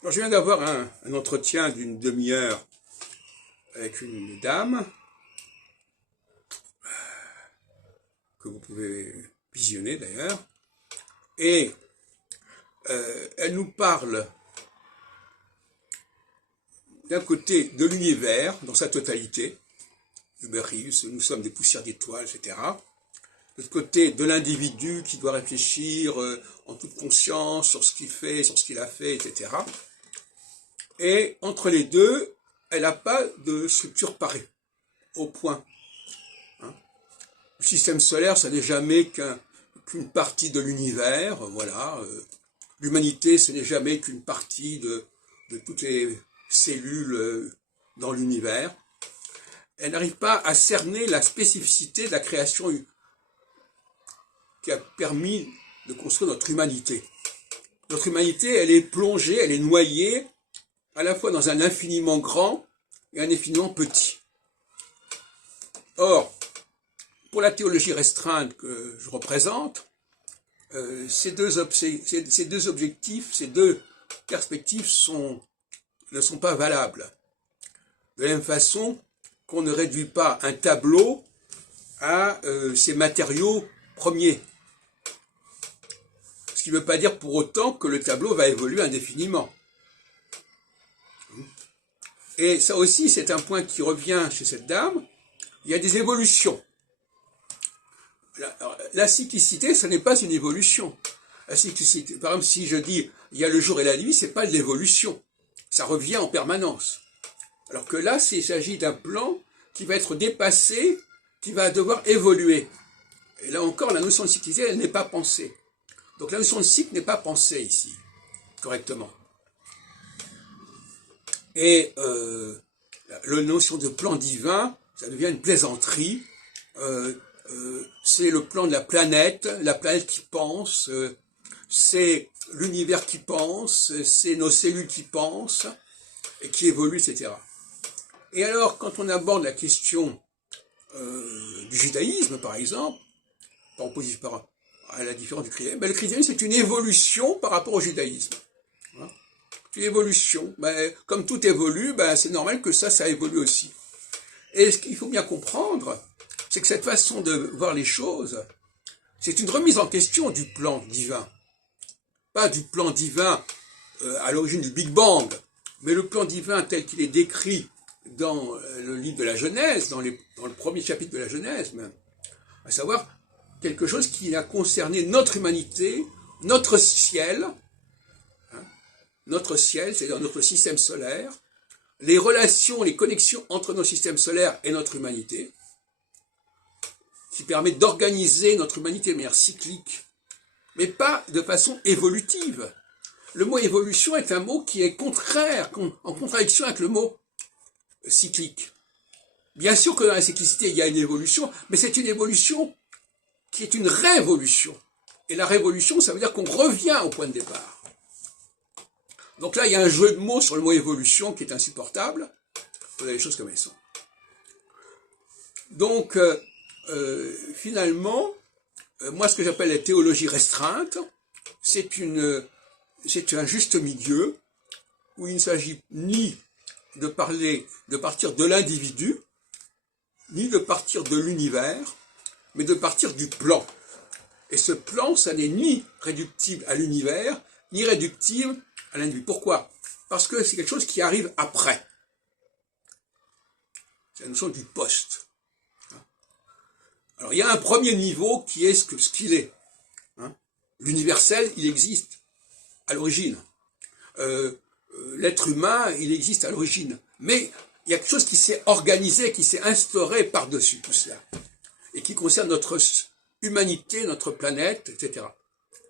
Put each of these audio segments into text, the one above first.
Alors, je viens d'avoir un entretien d'une demi-heure avec une dame que vous pouvez visionner d'ailleurs, et elle nous parle d'un côté de l'univers dans sa totalité, Uber Hills, nous sommes des poussières d'étoiles, etc. De l'autre côté de l'individu qui doit réfléchir en toute conscience sur ce qu'il fait, sur ce qu'il a fait, etc. Et entre les deux, elle n'a pas de structure pareille, au point. Hein. Le système solaire, ça n'est jamais qu'une partie de l'univers, voilà. L'humanité, ce n'est jamais qu'une partie de toutes les cellules dans l'univers. Elle n'arrive pas à cerner la spécificité de la création qui a permis de construire notre humanité. Notre humanité, elle est plongée, elle est noyée à la fois dans un infiniment grand et un infiniment petit. Or, pour la théologie restreinte que je représente, ces deux objectifs, ces deux perspectives ne sont pas valables. De la même façon qu'on ne réduit pas un tableau à ses matériaux premiers. Ce qui ne veut pas dire pour autant que le tableau va évoluer indéfiniment. Et ça aussi, c'est un point qui revient chez cette dame. Il y a des évolutions. La cyclicité, ce n'est pas une évolution. La cyclicité, par exemple, si je dis il y a le jour et la nuit, c'est pas de l'évolution. Ça revient en permanence. Alors que là, il s'agit d'un plan qui va être dépassé, qui va devoir évoluer. Et là encore, la notion de cyclicité, elle n'est pas pensée. Donc la notion de cycle n'est pas pensée ici, correctement. Et la notion de plan divin, ça devient une plaisanterie. C'est le plan de la planète qui pense, c'est l'univers qui pense, c'est nos cellules qui pensent et qui évoluent, etc. Et alors, quand on aborde la question du judaïsme, par exemple, à la différence du christianisme, le christianisme c'est une évolution par rapport au judaïsme. C'est une évolution. Comme tout évolue, c'est normal que ça évolue aussi. Et ce qu'il faut bien comprendre, c'est que cette façon de voir les choses, c'est une remise en question du plan divin. Pas du plan divin à l'origine du Big Bang, mais le plan divin tel qu'il est décrit dans le livre de la Genèse, dans le premier chapitre de la Genèse même, à savoir quelque chose qui a concerné notre humanité, notre ciel, c'est-à-dire notre système solaire, les relations, les connexions entre nos systèmes solaires et notre humanité, qui permet d'organiser notre humanité de manière cyclique, mais pas de façon évolutive. Le mot évolution est un mot qui est contraire, en contradiction avec le mot cyclique. Bien sûr que dans la cyclicité, il y a une évolution, mais c'est une évolution qui est une révolution. Et la révolution, ça veut dire qu'on revient au point de départ. Donc là, il y a un jeu de mots sur le mot évolution qui est insupportable. Vous avez les choses comme elles sont. Donc, finalement, moi, ce que j'appelle la théologie restreinte, c'est un juste milieu où il ne s'agit ni de partir de l'individu, ni de partir de l'univers, mais de partir du plan. Et ce plan, ça n'est ni réductible à l'univers, ni réductible à l'individu. Pourquoi? Parce que c'est quelque chose qui arrive après. C'est la notion du poste. Alors, il y a un premier niveau qui est ce qu'il est. L'universel, il existe à l'origine. L'être humain, il existe à l'origine. Mais il y a quelque chose qui s'est organisé, qui s'est instauré par-dessus tout cela. Et qui concerne notre humanité, notre planète, etc.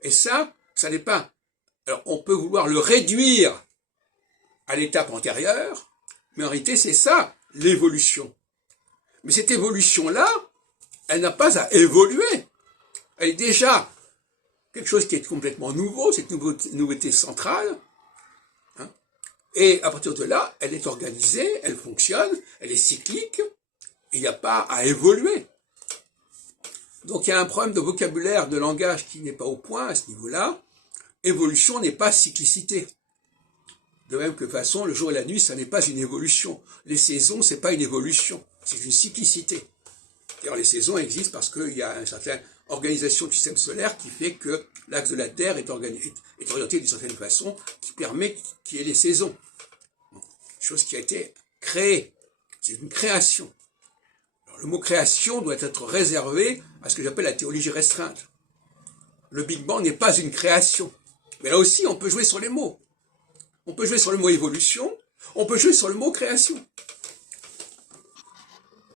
Et ça n'est pas... Alors, on peut vouloir le réduire à l'étape antérieure, mais en réalité, c'est ça, l'évolution. Mais cette évolution-là, elle n'a pas à évoluer. Elle est déjà quelque chose qui est complètement nouveau, cette nouveauté centrale. Et à partir de là, elle est organisée, elle fonctionne, elle est cyclique, et il n'y a pas à évoluer. Donc il y a un problème de vocabulaire, de langage qui n'est pas au point à ce niveau-là. Évolution n'est pas cyclicité. De même que façon, le jour et la nuit, ça n'est pas une évolution. Les saisons, c'est pas une évolution, c'est une cyclicité. D'ailleurs, les saisons existent parce qu'il y a une certaine organisation du système solaire qui fait que l'axe de la Terre est orienté d'une certaine façon qui permet qu'il y ait les saisons. Chose qui a été créée. C'est une création. Alors, le mot création doit être réservé à ce que j'appelle la théologie restreinte. Le Big Bang n'est pas une création. Mais là aussi, on peut jouer sur les mots. On peut jouer sur le mot évolution, on peut jouer sur le mot création.